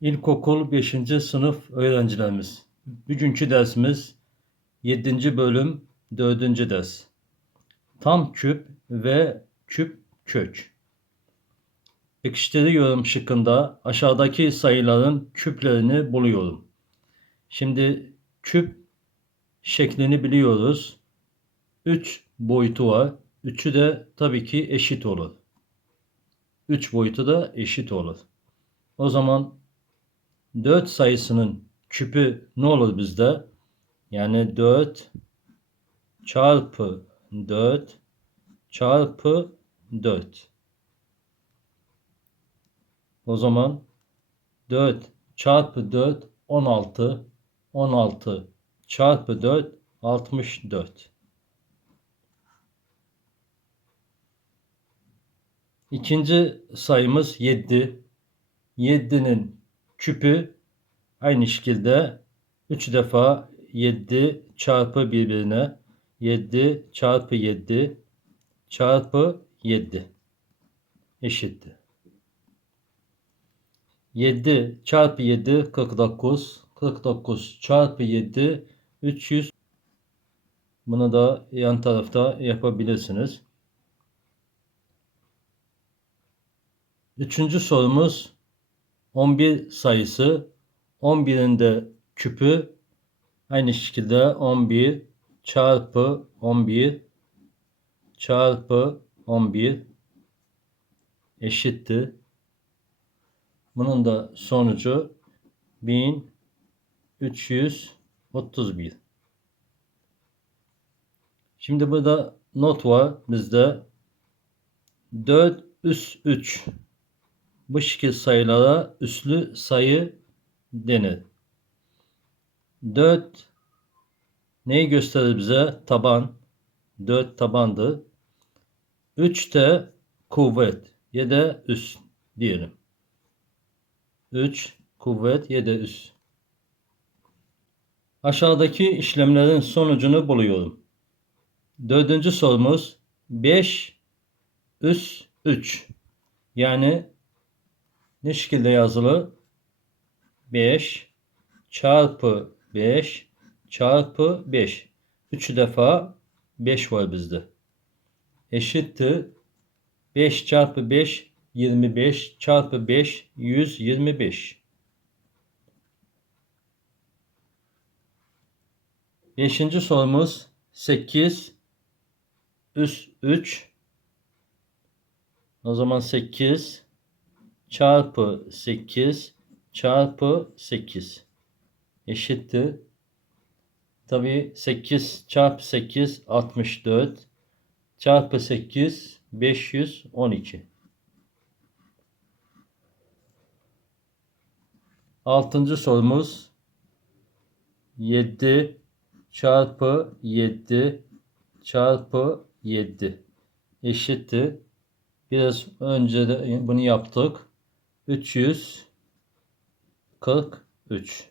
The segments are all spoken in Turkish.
İlkokul 5. sınıf öğrencilerimiz. Bugünkü dersimiz 7. bölüm 4. ders. Tam küp ve küp kök. Pekiştiriyorum şıkkında aşağıdaki sayıların küplerini buluyorum. Şimdi küp şeklini biliyoruz. 3 boyutu var. Üçü de tabii ki eşit olur. 3 boyutu da eşit olur. O zaman 4 sayısının küpü ne olur bizde? Yani 4 çarpı 4 çarpı 4. O zaman 4 çarpı 4 16 16 çarpı 4 64. İkinci sayımız 7. 7'nin küpü aynı şekilde 3 defa 7 çarpı birbirine 7 çarpı 7 çarpı 7 eşittir. 7 çarpı 7 49 49 çarpı 7 300 bunu da yan tarafta yapabilirsiniz. Üçüncü sorumuz 11 sayısı 11'in de küpü aynı şekilde 11 çarpı 11 çarpı 11 eşittir. Bunun da sonucu 1331. Şimdi burada not var bizde. 4 üst 3 bu şekil sayılara üslü sayı denir. 4 neyi gösterir bize? Taban. 4 tabandır. 3 de kuvvet ya da üs diyelim. 3 kuvvet ya da üs. Aşağıdaki işlemlerin sonucunu buluyorum. Dördüncü sorumuz 5 üs 3. Yani ne şekilde yazılı? 5 çarpı 5 çarpı 5. 3 defa 5 var bizde. Eşittir. 5 çarpı 5 25 çarpı 5 125. Beşinci sorumuz 8 üst 3 o zaman 8 çarpı 8 çarpı 8 eşittir. Tabi 8 çarpı 8 64 çarpı 8 512. Altıncı sorumuz 7 çarpı 7 çarpı 7 eşittir. Biraz önce de bunu yaptık. 343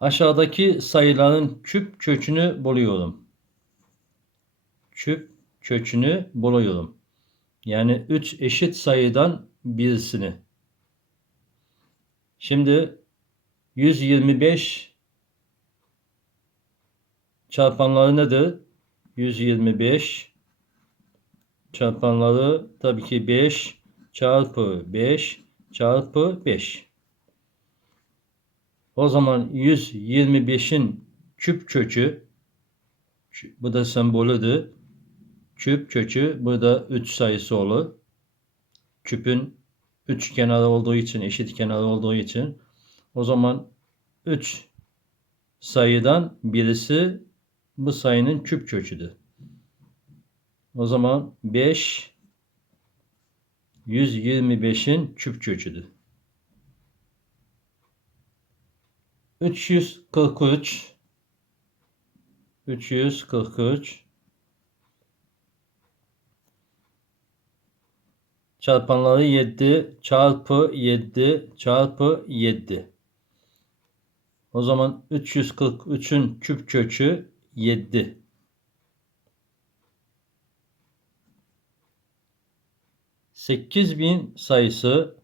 Aşağıdaki sayıların küp kökünü buluyorum. Küp kökünü buluyorum. Yani 3 eşit sayıdan birisini. Şimdi 125 çarpanları nedir? 125 çarpanları tabii ki 5 çarpı 5 çarpı 5. O zaman 125'in küp kökü bu da sembolüdür. Küp kökü burada 3 sayısı olur. Küpün 3 kenarı olduğu için, eşit kenarı olduğu için o zaman 3 sayıdan birisi bu sayının küp köküdür. O zaman 5 125'in küp köküdür. 343 343 çarpanları 7 çarpı 7 çarpı 7. O zaman 343'ün küp kökü 7. 8000 sayısı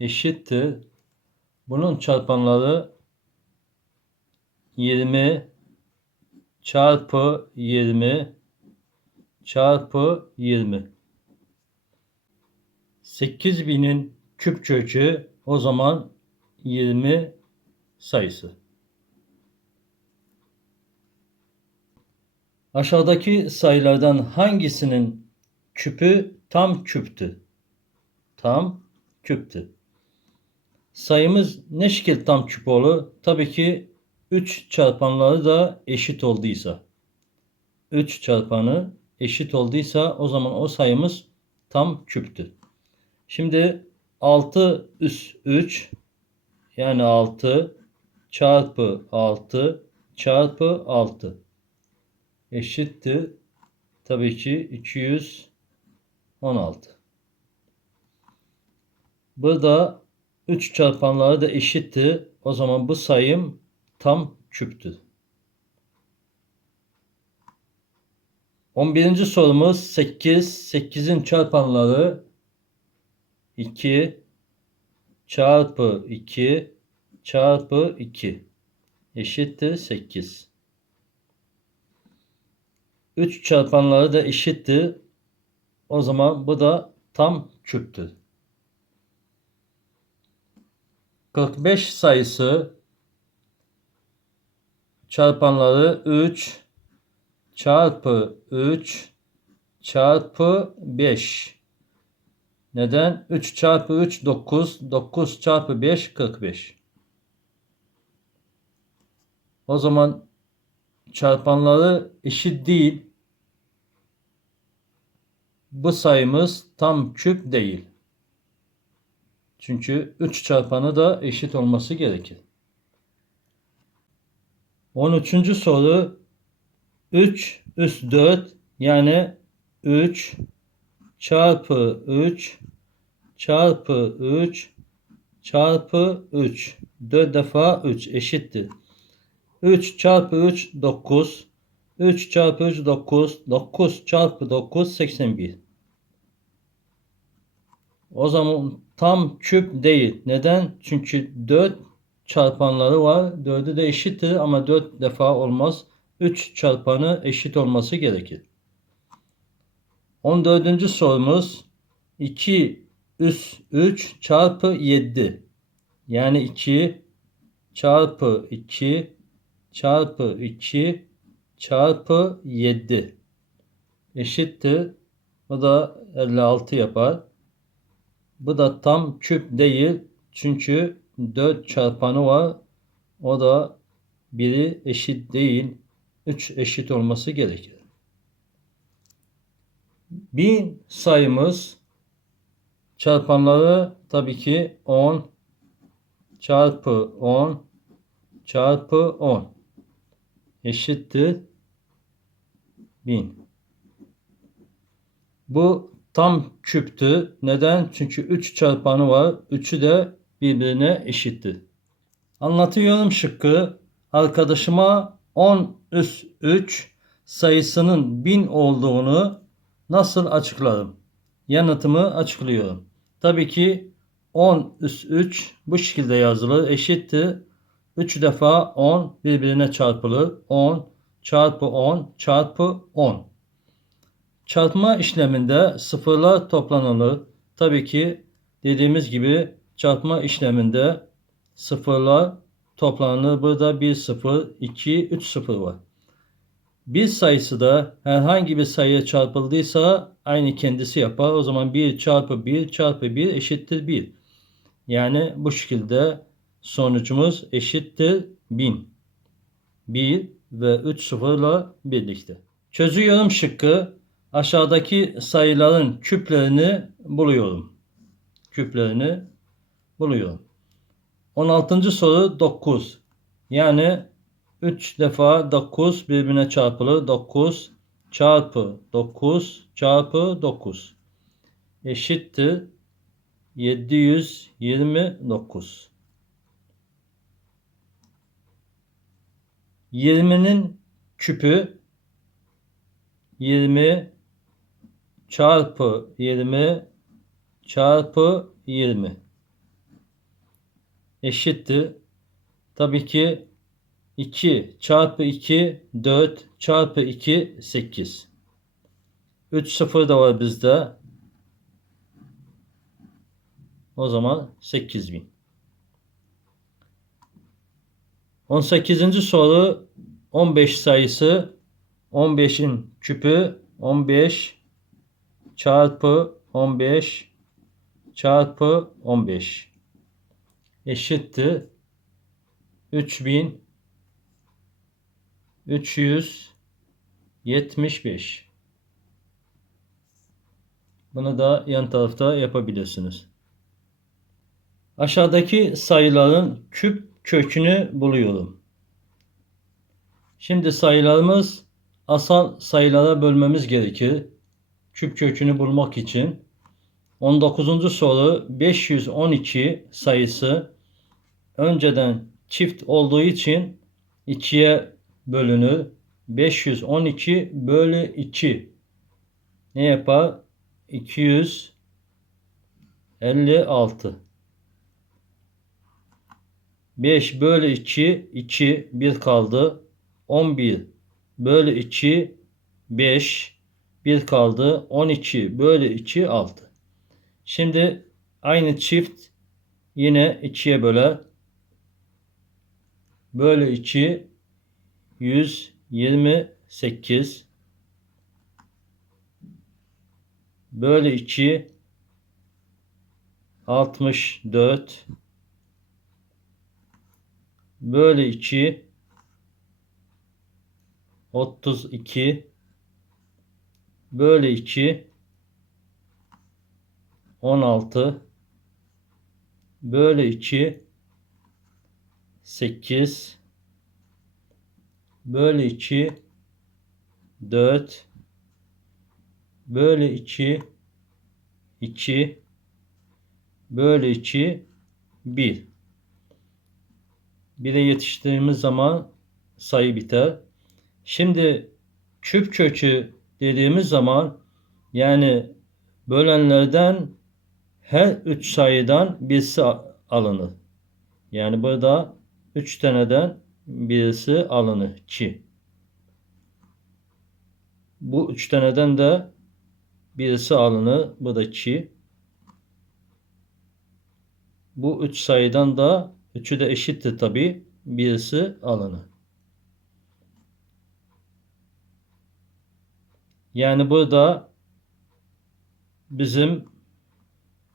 eşittir. Bunun çarpanları 20 çarpı 20 çarpı 20. 8000'in küp kökü o zaman 20 sayısı. Aşağıdaki sayılardan hangisinin küpü tam küptü? Tam küptü. Sayımız ne şekil tam küp olur? Tabii ki 3 çarpanları da eşit olduysa. 3 çarpanı eşit olduysa o zaman o sayımız tam küptür. Şimdi 6 üst 3 yani 6 çarpı 6 çarpı 6 eşittir. Tabii ki 216. Burada 3 çarpanları da eşittir. O zaman bu sayım tam küptür. 11. sorumuz 8. 8'in çarpanları 2 çarpı 2 çarpı 2 eşittir 8. 3 çarpanları da eşittir. O zaman bu da tam küptür. 45 sayısı çarpanları 3 çarpı 3 çarpı 5. Neden? 3 çarpı 3 9. 9 çarpı 5 45. O zaman çarpanları eşit değil. Bu sayımız tam küp değil. Çünkü 3 çarpanı da eşit olması gerekir. 13. soru 3 üst 4 yani 3 çarpı 3 çarpı 3 çarpı 3 4 defa 3 eşittir. 3 çarpı 3 9 3 çarpı 3 9 9 çarpı 9 81 o zaman tam küp değil. Neden? Çünkü 4 çarpanları var. 4'ü de eşittir ama 4 defa olmaz. 3 çarpanı eşit olması gerekir. 14. sorumuz 2 üst 3 çarpı 7. Yani 2 çarpı 2 çarpı 2 çarpı 7 eşittir. O da 56 yapar. Bu da tam küp değil. Çünkü 4 çarpanı var. O da biri eşit değil. 3 eşit olması gerekir. Bin sayımız çarpanları tabii ki 10 çarpı 10 çarpı 10 eşittir 1000. Bu tam küptü. Neden? Çünkü 3 çarpanı var. 3'ü de birbirine eşittir. Anlatıyorum şıkkı. Arkadaşıma 10 üst 3 sayısının 1000 olduğunu nasıl açıklarım? Yanıtımı açıklıyorum. Tabii ki 10 üst 3 bu şekilde yazılır. Eşittir. 3 defa 10 birbirine çarpılır. 10 çarpı 10 çarpı 10. Çarpma işleminde sıfırlar toplanılır. Tabii ki dediğimiz gibi çarpma işleminde sıfırlar toplanır. Burada 1 0, 2, 3 0 var. Bir sayısı da herhangi bir sayıya çarpıldıysa aynı kendisi yapar. O zaman 1 çarpı 1 çarpı 1 eşittir 1. Yani bu şekilde sonucumuz eşittir 1000. 1 ve 3 sıfırla birlikte. Çözüyorum şıkkı. Aşağıdaki sayıların küplerini buluyorum. Küplerini buluyorum. 16. soru 9. Yani 3 defa 9 birbirine çarpılır. 9 çarpı 9 çarpı 9 eşittir 729. 20'nin küpü 20 çarpı 20 çarpı 20 eşittir. Tabii ki 2 çarpı 2 4 çarpı 2 8. 3 sıfır da var bizde. O zaman 8000. 18. soru 15 sayısı 15'in küpü 15 çarpı 15 çarpı 15 eşittir 3375. Bunu da yan tarafta yapabilirsiniz. Aşağıdaki sayıların küp kökünü buluyorum. Şimdi sayılarımız asal sayılara bölmemiz gerekir. Küp kökünü bulmak için. 19. soru 512 sayısı önceden çift olduğu için 2'ye bölünür. 512 bölü 2 ne yapar? 256 5 bölü 2 2 1 kaldı. 11 bölü 2 5 1 kaldı. 12 bölü 2 6. Şimdi aynı çift yine 2'ye böler. Bölü 2 128 bölü 2 64 bölü 2 32 bölü 2 16 bölü 2 8 bölü 2 4 bölü 2 2 bölü 2 1 bir de yetiştirdiğimiz zaman sayı biter. Şimdi küp kökü dediğimiz zaman yani bölenlerden her üç sayıdan birisi alınır. Yani burada üç taneden birisi alınır. Ki. Bu üç taneden de birisi alınır. Bu da ki. Bu üç sayıdan da üçü de eşittir tabi. Birisi alınır. Yani burada bizim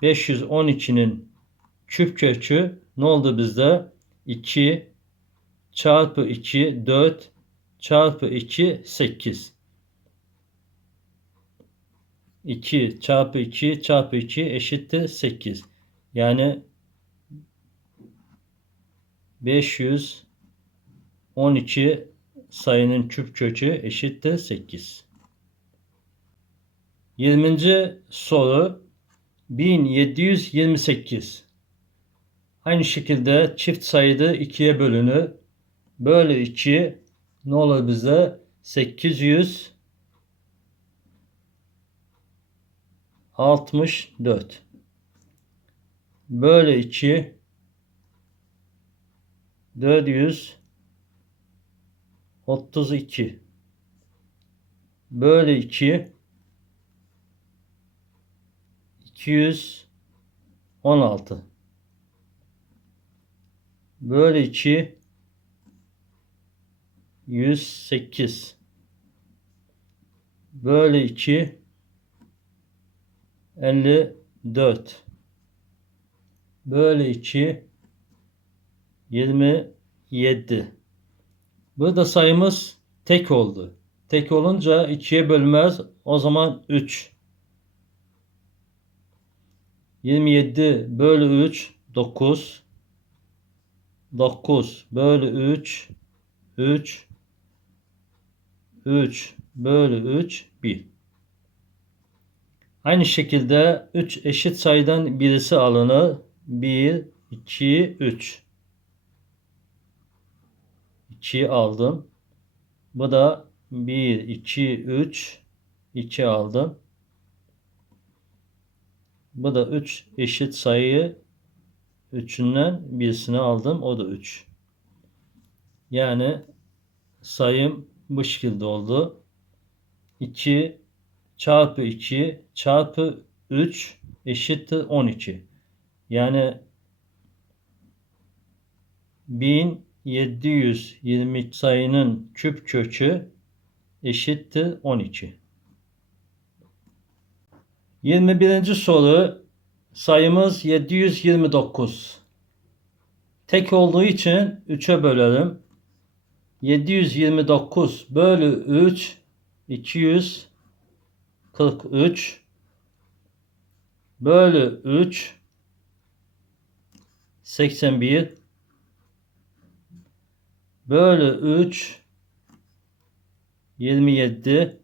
512'nin küp kökü ne oldu bizde? 2 çarpı 2 4 çarpı 2 8. 2 çarpı 2 çarpı 2 eşittir 8. Yani 512 sayının küp kökü eşittir 8. 20. soru 1728. Aynı şekilde çift sayıda ikiye bölünür. Böyle 2 ne olur bize? 800 64 böyle 2 400 32 böyle 2 216 bölü 2 108 bölü 2 54 bölü 2 27 Burada sayımız tek oldu. Tek olunca 2'ye bölmez. O zaman 3 27 bölü 3 9 9 bölü 3 3 3 bölü 3 1 Aynı şekilde 3 eşit sayıdan birisi alınır. 1 2 3 2 aldım. Bu da 1 2 3 2 aldım. Bu da 3 eşit sayıyı üçünden birisini aldım. O da 3. Yani sayım bu şekilde oldu. 2 çarpı 2 çarpı 3 eşittir 12. Yani 1720 sayının küp kökü eşittir 12. 21. soru sayımız 729. Tek olduğu için 3'e bölelim. 729 bölü 3 243 bölü 3 81 bölü 3 27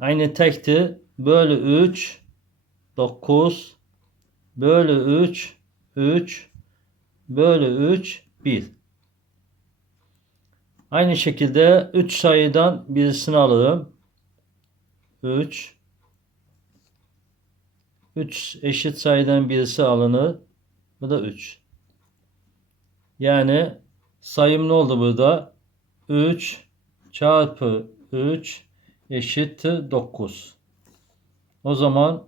aynı tekti bölü 3 9 bölü 3 3 bölü 3 1 Aynı şekilde 3 sayıdan birisini alırım. 3 3 eşit sayıdan birisi alınır. Bu da 3. Yani sayım ne oldu burada? 3 çarpı 3 eşittir 9. O zaman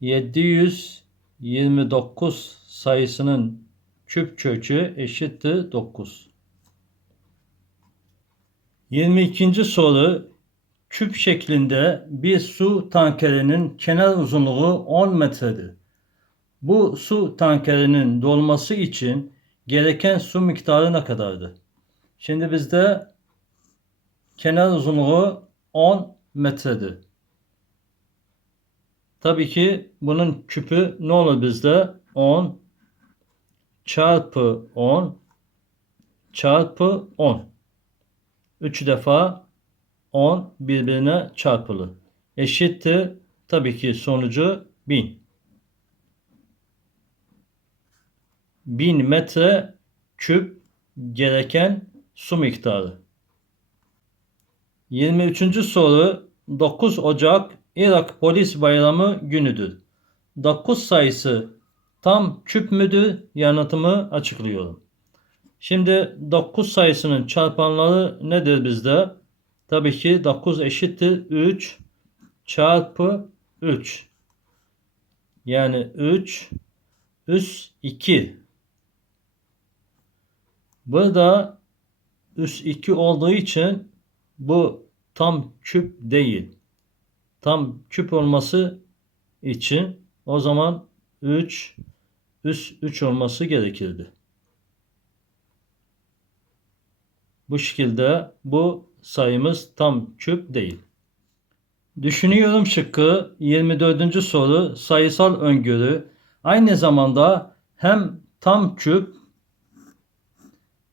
729 sayısının küp kökü eşittir 9. 22. soru küp şeklinde bir su tankerinin kenar uzunluğu 10 metredir. Bu su tankerinin dolması için gereken su miktarı ne kadardır? Şimdi bizde kenar uzunluğu 10 metredir. Tabii ki bunun küpü ne olur bizde? 10 çarpı 10 çarpı 10. 3 defa 10 birbirine çarpılır. Eşittir tabii ki sonucu 1000. 1000 metre küp gereken su miktarı. 23. soru 9 Ocak Irak Polis Bayramı günüdür. 9 sayısı tam küp müdür? Yanıtımı açıklıyorum. Şimdi 9 sayısının çarpanları nedir bizde? Tabii ki 9 eşittir 3 çarpı 3. Yani 3 üst 2. Burada üst 2 olduğu için bu tam küp değil. Tam küp olması için o zaman 3 üst 3 olması gerekirdi. Bu şekilde bu sayımız tam küp değil. Düşünüyorum şıkkı 24. soru sayısal öngörü aynı zamanda hem tam küp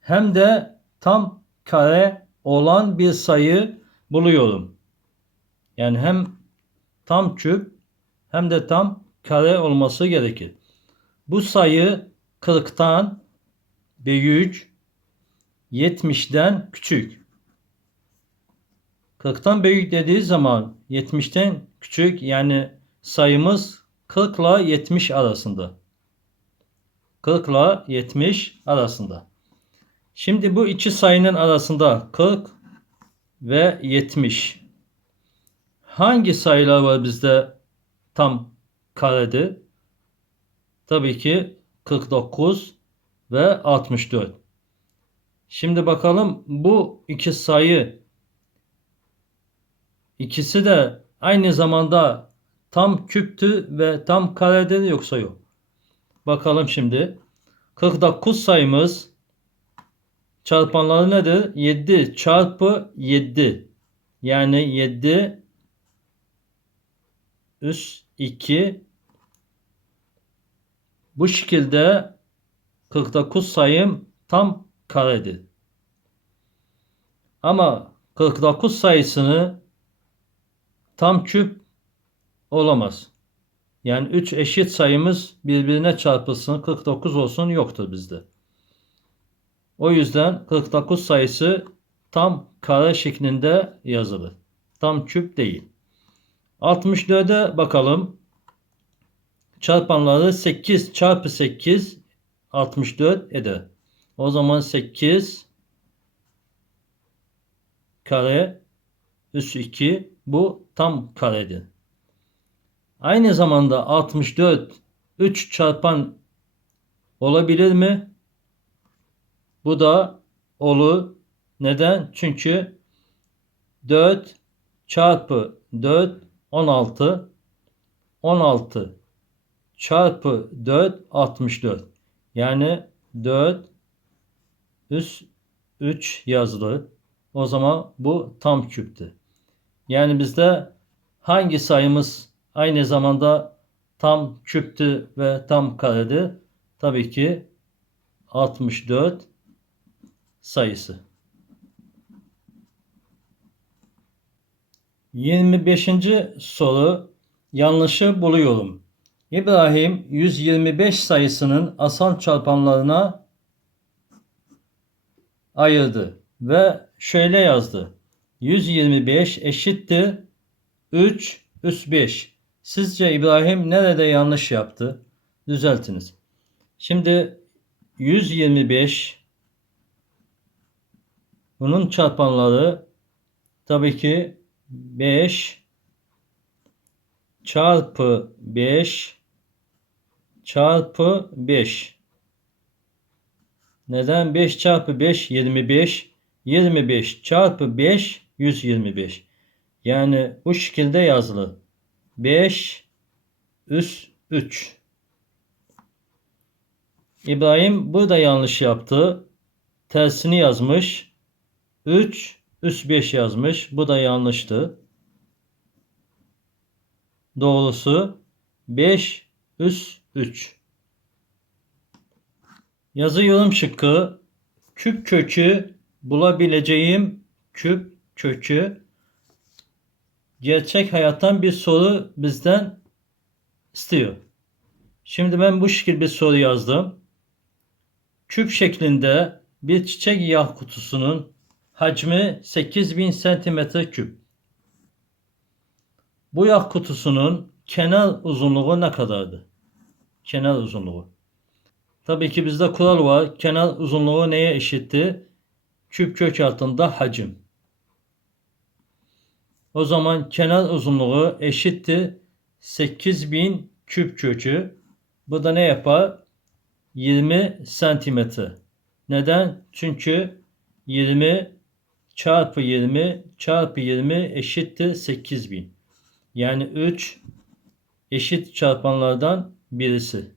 hem de tam kare olan bir sayı buluyorum. Yani hem tam küp hem de tam kare olması gerekir. Bu sayı 40'tan büyük, 70'den küçük. 40'tan büyük dediği zaman 70'ten küçük yani sayımız 40 ile 70 arasında. 40 ile 70 arasında. Şimdi bu iki sayının arasında 40 ve 70. Hangi sayılar var bizde tam karede? Tabii ki 49 ve 64. Şimdi bakalım bu iki sayı ikisi de aynı zamanda tam küptü ve tam karede yoksa yok. Bakalım şimdi. 49 sayımız çarpanları nedir? 7 çarpı 7. Yani 7 üst 2 bu şekilde 49 sayım tam karedir. Ama 49 sayısını tam küp olamaz. Yani 3 eşit sayımız birbirine çarpılsın 49 olsun yoktur bizde. O yüzden 49 sayısı tam kare şeklinde yazılır. Tam küp değil. 64'e bakalım. Çarpanları 8 çarpı 8 64 eder. O zaman 8 kare üst 2 bu tam karedir. Aynı zamanda 64 3 çarpan olabilir mi? Bu da olur. Neden? Çünkü 4 çarpı 4 16 16 çarpı 4 64. Yani 4 üst 3 yazılı. O zaman bu tam küptü. Yani bizde hangi sayımız aynı zamanda tam küptü ve tam karedi? Tabii ki 64 sayısı. 25. soru yanlışı buluyorum. İbrahim 125 sayısının asal çarpanlarına ayırdı ve şöyle yazdı. 125 eşittir 3 üst 5. Sizce İbrahim nerede yanlış yaptı? Düzeltiniz. Şimdi 125 bunun çarpanları tabii ki 5 çarpı 5 çarpı 5. Neden 5 çarpı 5 25 25 çarpı 5 125. Yani bu şekilde yazılı. 5 üst 3. İbrahim burada yanlış yaptı. Tersini yazmış. 3 üst 5 yazmış. Bu da yanlıştı. Doğrusu 5 üst 3. Yazıyorum şıkkı. Küp kökü bulabileceğim küp kökü gerçek hayattan bir soru bizden istiyor. Şimdi ben bu şekilde bir soru yazdım. Küp şeklinde bir çiçek yağ kutusunun hacmi 8000 cm küp. Bu yağ kutusunun kenar uzunluğu ne kadardı? Kenar uzunluğu. Tabii ki bizde kural var. Kenar uzunluğu neye eşitti? Küp kök altında hacim. O zaman kenar uzunluğu eşitti 8000 küp kökü. Bu da ne yapar? 20 santimetre. Neden? Çünkü 20 çarpı 20 çarpı 20 eşittir 8000. Yani 3 eşit çarpanlardan birisi.